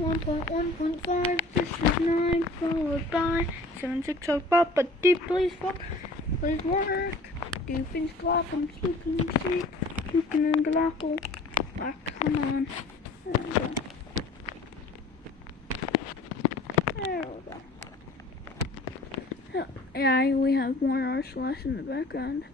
1.1.5, this is 9, followed by 7, 6, so Papa deep, please work. Deepens glock'em, sleeping sleep, puking and glockle. Ah, come on. There we go. Yeah, we have more R/slash in the background.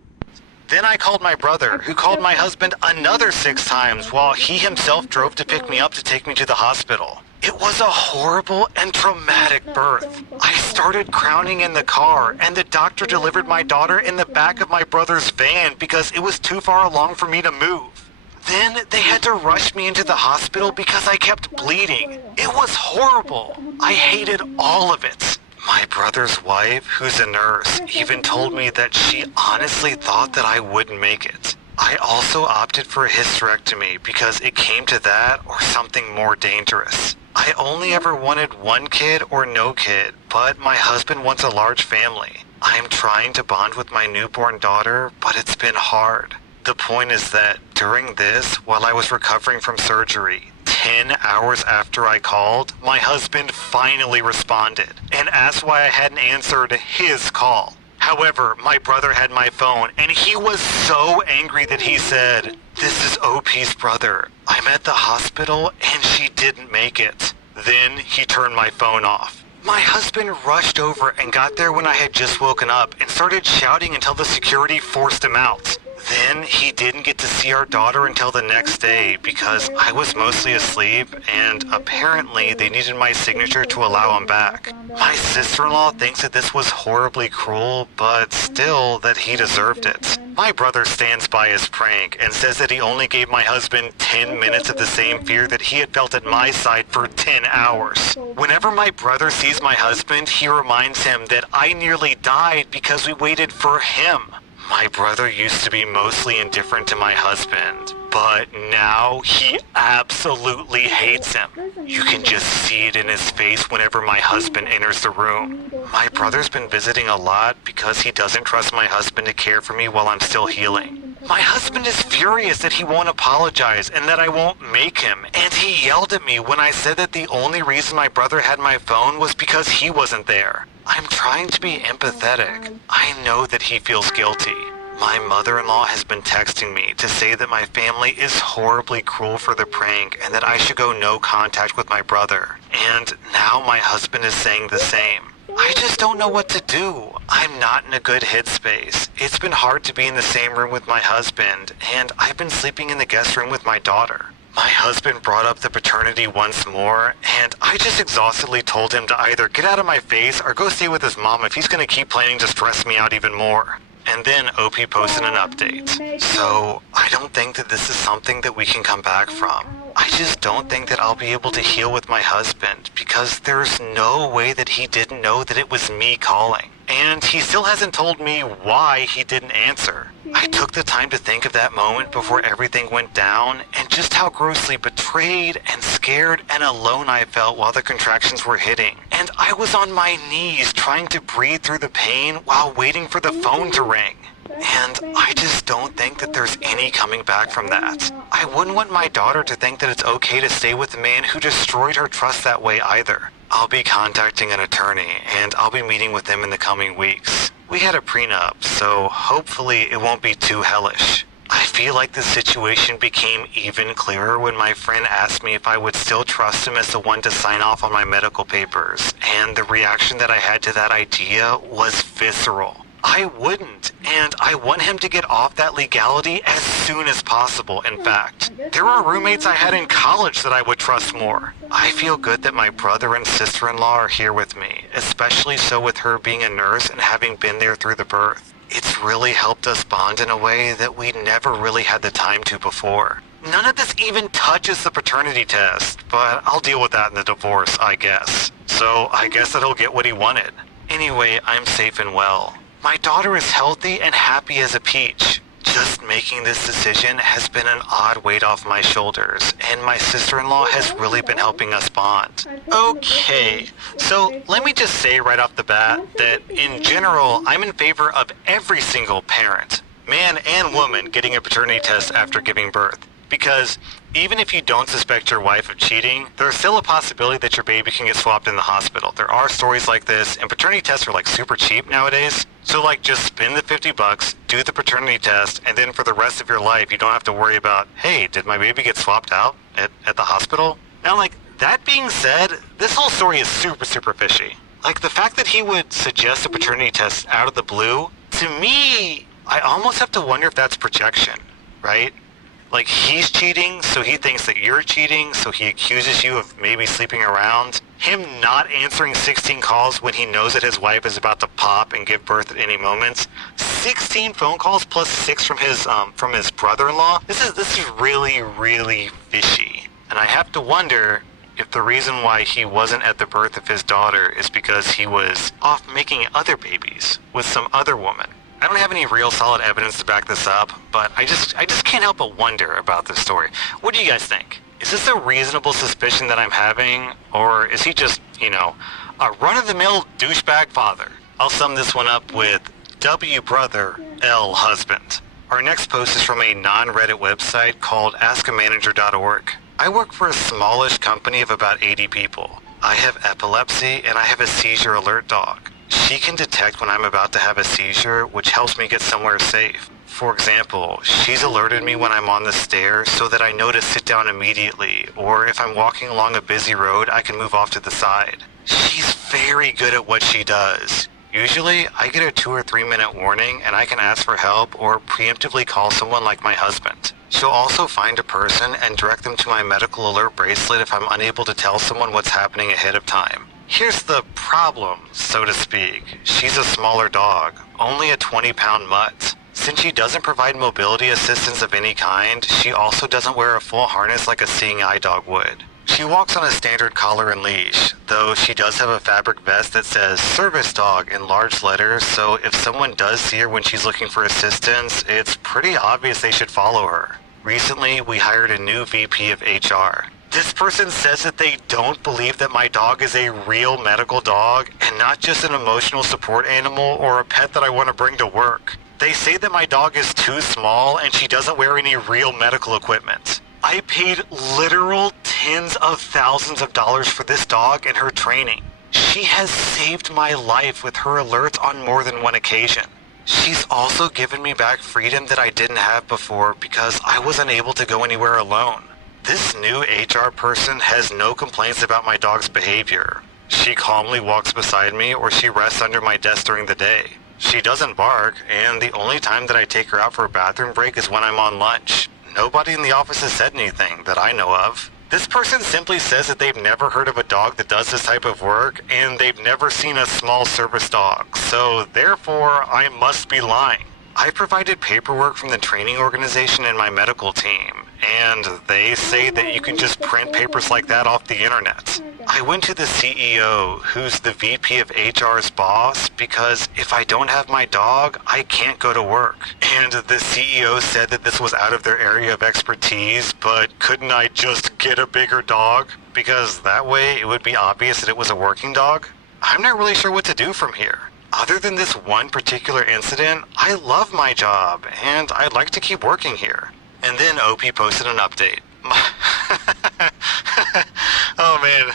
Then I called my brother, who called my husband another 6 times while he himself drove to pick me up to take me to the hospital. It was a horrible and traumatic birth. I started crowning in the car, and the doctor delivered my daughter in the back of my brother's van because it was too far along for me to move. Then they had to rush me into the hospital because I kept bleeding. It was horrible. I hated all of it. My brother's wife, who's a nurse, even told me that she honestly thought that I wouldn't make it. I also opted for a hysterectomy because it came to that or something more dangerous. I only ever wanted one kid or no kid, but my husband wants a large family. I'm trying to bond with my newborn daughter, but it's been hard. The point is that during this, while I was recovering from surgery, 10 hours after I called, my husband finally responded and asked why I hadn't answered his call. However, my brother had my phone, and he was so angry that he said, "This is OP's brother. I'm at the hospital, and she didn't make it." Then he turned my phone off. My husband rushed over and got there when I had just woken up and started shouting until the security forced him out. Then he didn't get to see our daughter until the next day because I was mostly asleep and apparently they needed my signature to allow him back. My sister-in-law thinks that this was horribly cruel, but still that he deserved it. My brother stands by his prank and says that he only gave my husband 10 minutes of the same fear that he had felt at my side for 10 hours. Whenever my brother sees my husband, he reminds him that I nearly died because we waited for him. My brother used to be mostly indifferent to my husband, but now he absolutely hates him. You can just see it in his face whenever my husband enters the room. My brother's been visiting a lot because he doesn't trust my husband to care for me while I'm still healing. My husband is furious that he won't apologize and that I won't make him, and he yelled at me when I said that the only reason my brother had my phone was because he wasn't there. I'm trying to be empathetic. I know that he feels guilty. My mother-in-law has been texting me to say that my family is horribly cruel for the prank and that I should go no contact with my brother. And now my husband is saying the same. I just don't know what to do. I'm not in a good headspace. It's been hard to be in the same room with my husband, and I've been sleeping in the guest room with my daughter. My husband brought up the paternity once more, and I just exhaustedly told him to either get out of my face or go stay with his mom if he's going to keep planning to stress me out even more. And then OP posted an update. So I don't think that this is something that we can come back from. I just don't think that I'll be able to heal with my husband because there's no way that he didn't know that it was me calling. And he still hasn't told me why he didn't answer. I took the time to think of that moment before everything went down and just how grossly betrayed and scared and alone I felt while the contractions were hitting. And I was on my knees trying to breathe through the pain while waiting for the phone to ring. And I just don't think that there's any coming back from that. I wouldn't want my daughter to think that it's okay to stay with a man who destroyed her trust that way either. I'll be contacting an attorney, and I'll be meeting with him in the coming weeks. We had a prenup, so hopefully it won't be too hellish. I feel like the situation became even clearer when my friend asked me if I would still trust him as the one to sign off on my medical papers, and the reaction that I had to that idea was visceral. I wouldn't, and I want him to get off that legality as soon as possible, in fact. There are roommates I had in college that I would trust more. I feel good that my brother and sister-in-law are here with me, especially so with her being a nurse and having been there through the birth. It's really helped us bond in a way that we never really had the time to before. None of this even touches the paternity test, but I'll deal with that in the divorce, I guess. So I guess that he'll get what he wanted. Anyway, I'm safe and well. My daughter is healthy and happy as a peach. Just making this decision has been an odd weight off my shoulders, and my sister-in-law has really been helping us bond. Okay, so let me just say right off the bat that in general, I'm in favor of every single parent, man and woman, getting a paternity test after giving birth. Because even if you don't suspect your wife of cheating, there's still a possibility that your baby can get swapped in the hospital. There are stories like this, and paternity tests are like super cheap nowadays. So like just spend the $50, do the paternity test, and then for the rest of your life you don't have to worry about, hey, did my baby get swapped out at the hospital? Now like, that being said, this whole story is super fishy. Like the fact that he would suggest a paternity test out of the blue, to me, I almost have to wonder if that's projection, right? Like he's cheating, so he thinks that you're cheating, so he accuses you of maybe sleeping around. Him not answering 16 calls when he knows that his wife is about to pop and give birth at any moment. 16 phone calls plus 6 from his brother-in-law. This is really fishy. And I have to wonder if the reason why he wasn't at the birth of his daughter is because he was off making other babies with some other woman. I don't have any real solid evidence to back this up, but I just can't help but wonder about this story. What do you guys think? Is this a reasonable suspicion that I'm having, or is he just, a run-of-the-mill douchebag father? I'll sum this one up with W brother, L husband. Our next post is from a non-Reddit website called askamanager.org. I work for a smallish company of about 80 people. I have epilepsy and I have a seizure alert dog. She can detect when I'm about to have a seizure, which helps me get somewhere safe. For example, she's alerted me when I'm on the stairs so that I know to sit down immediately, or if I'm walking along a busy road, I can move off to the side. She's very good at what she does. Usually, I get a 2 or 3 minute warning and I can ask for help or preemptively call someone like my husband. She'll also find a person and direct them to my medical alert bracelet if I'm unable to tell someone what's happening ahead of time. Here's the problem, so to speak. She's a smaller dog, only a 20-pound mutt. Since she doesn't provide mobility assistance of any kind, she also doesn't wear a full harness like a seeing eye dog would. She walks on a standard collar and leash, though she does have a fabric vest that says service dog in large letters, so if someone does see her when she's looking for assistance, it's pretty obvious they should follow her. Recently, we hired a new VP of HR. This person says that they don't believe that my dog is a real medical dog and not just an emotional support animal or a pet that I want to bring to work. They say that my dog is too small and she doesn't wear any real medical equipment. I paid literal tens of thousands of dollars for this dog and her training. She has saved my life with her alerts on more than one occasion. She's also given me back freedom that I didn't have before because I was unable to go anywhere alone. This new HR person has no complaints about my dog's behavior. She calmly walks beside me or she rests under my desk during the day. She doesn't bark, and the only time that I take her out for a bathroom break is when I'm on lunch. Nobody in the office has said anything that I know of. This person simply says that they've never heard of a dog that does this type of work, and they've never seen a small service dog, so therefore I must be lying. I provided paperwork from the training organization and my medical team, and they say that you can just print papers like that off the internet. I went to the CEO, who's the VP of HR's boss, because if I don't have my dog, I can't go to work. And the CEO said that this was out of their area of expertise, but couldn't I just get a bigger dog? Because that way it would be obvious that it was a working dog. I'm not really sure what to do from here. Other than this one particular incident, I love my job, and I'd like to keep working here. And then OP posted an update. Oh man,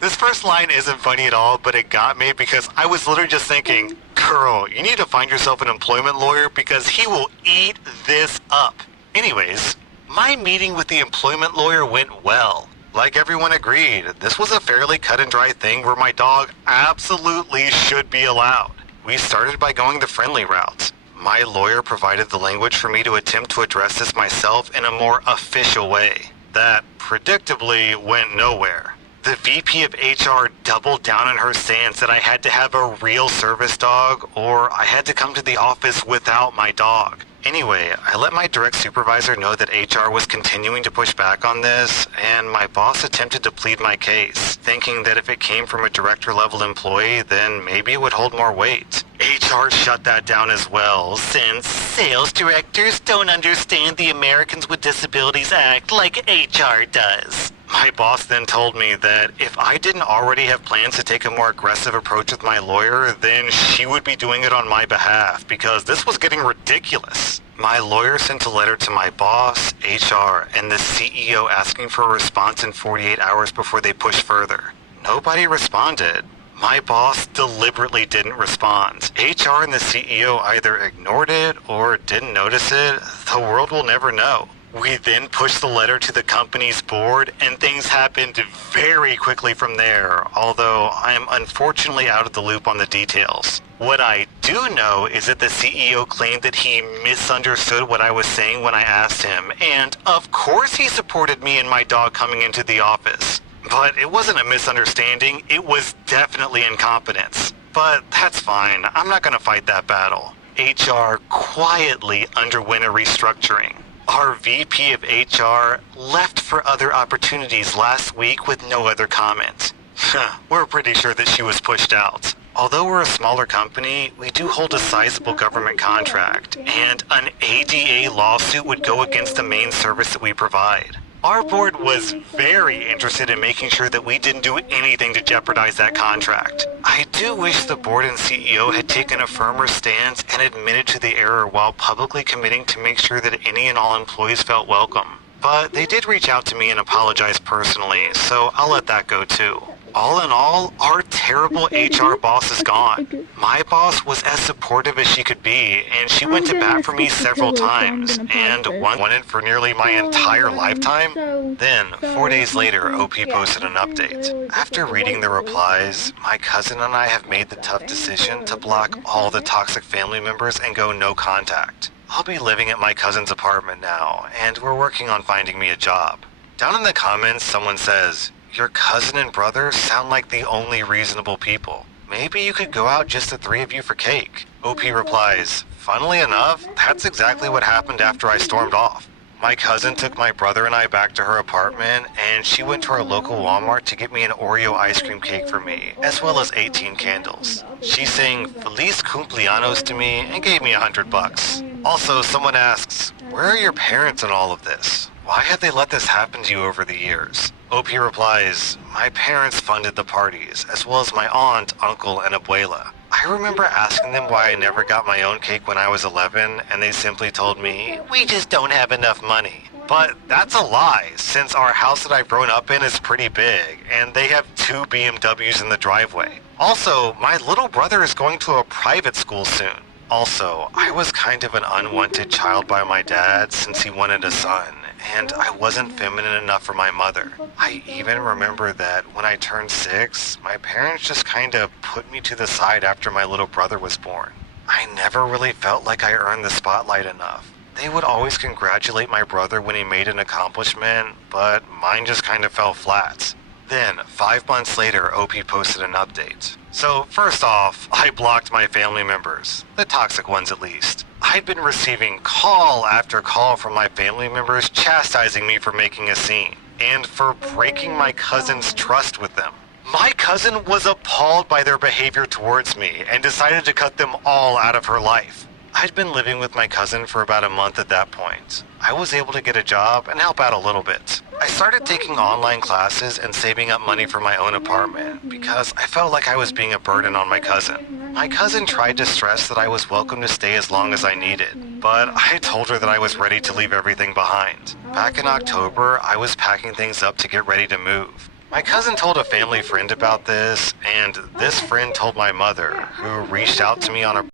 this first line isn't funny at all, but it got me because I was literally just thinking, girl, you need to find yourself an employment lawyer because he will eat this up. Anyways, my meeting with the employment lawyer went well. Like everyone agreed, this was a fairly cut and dry thing where my dog absolutely should be allowed. We started by going the friendly route. My lawyer provided the language for me to attempt to address this myself in a more official way. That, predictably, went nowhere. The VP of HR doubled down on her stance that I had to have a real service dog or I had to come to the office without my dog. Anyway, I let my direct supervisor know that HR was continuing to push back on this, and my boss attempted to plead my case, thinking that if it came from a director-level employee, then maybe it would hold more weight. HR shut that down as well, since sales directors don't understand the Americans with Disabilities Act like HR does. My boss then told me that if I didn't already have plans to take a more aggressive approach with my lawyer, then she would be doing it on my behalf, because this was getting ridiculous. My lawyer sent a letter to my boss, HR, and the CEO asking for a response in 48 hours before they pushed further. Nobody responded. My boss deliberately didn't respond. HR and the CEO either ignored it or didn't notice it. The world will never know. We then pushed the letter to the company's board, and things happened very quickly from there, although I am unfortunately out of the loop on the details. What I do know is that the CEO claimed that he misunderstood what I was saying when I asked him, and of course he supported me and my dog coming into the office. But it wasn't a misunderstanding, it was definitely incompetence. But that's fine, I'm not gonna fight that battle. HR quietly underwent a restructuring. Our VP of HR left for other opportunities last week with no other comment. We're pretty sure that she was pushed out. Although we're a smaller company, we do hold a sizable government contract, and an ADA lawsuit would go against the main service that we provide. Our board was very interested in making sure that we didn't do anything to jeopardize that contract. I do wish the board and CEO had taken a firmer stance and admitted to the error while publicly committing to make sure that any and all employees felt welcome. But they did reach out to me and apologize personally, so I'll let that go too. All in all, our terrible HR boss is gone. My boss was as supportive as she could be, and she went to bat for me several times, and wanted for nearly my entire lifetime. Then, 4 days later, OP posted an update. After reading the replies, my cousin and I have made the tough decision to block all the toxic family members and go no contact. I'll be living at my cousin's apartment now, and we're working on finding me a job. Down in the comments, someone says, "Your cousin and brother sound like the only reasonable people. Maybe you could go out just the three of you for cake." OP replies, "Funnily enough, that's exactly what happened after I stormed off. My cousin took my brother and I back to her apartment, and she went to our local Walmart to get me an Oreo ice cream cake for me, as well as 18 candles. She sang Feliz Cumpleaños to me and gave me $100. Also, someone asks, where are your parents in all of this? Why have they let this happen to you over the years?" OP replies, "My parents funded the parties, as well as my aunt, uncle, and abuela. I remember asking them why I never got my own cake when I was 11, and they simply told me, we just don't have enough money. But that's a lie, since our house that I've grown up in is pretty big, and they have 2 BMWs in the driveway. Also, my little brother is going to a private school soon. Also, I was kind of an unwanted child by my dad since he wanted a son, and I wasn't feminine enough for my mother. I even remember that when I turned 6, my parents just kind of put me to the side after my little brother was born. I never really felt like I earned the spotlight enough. They would always congratulate my brother when he made an accomplishment, but mine just kind of fell flat." Then, 5 months later, OP posted an update. So, first off, I blocked my family members. The toxic ones at least. I'd been receiving call after call from my family members chastising me for making a scene, and for breaking my cousin's trust with them. My cousin was appalled by their behavior towards me and decided to cut them all out of her life. I'd been living with my cousin for about a month at that point. I was able to get a job and help out a little bit. I started taking online classes and saving up money for my own apartment because I felt like I was being a burden on my cousin. My cousin tried to stress that I was welcome to stay as long as I needed, but I told her that I was ready to leave everything behind. Back in October, I was packing things up to get ready to move. My cousin told a family friend about this, and this friend told my mother, who reached out to me on a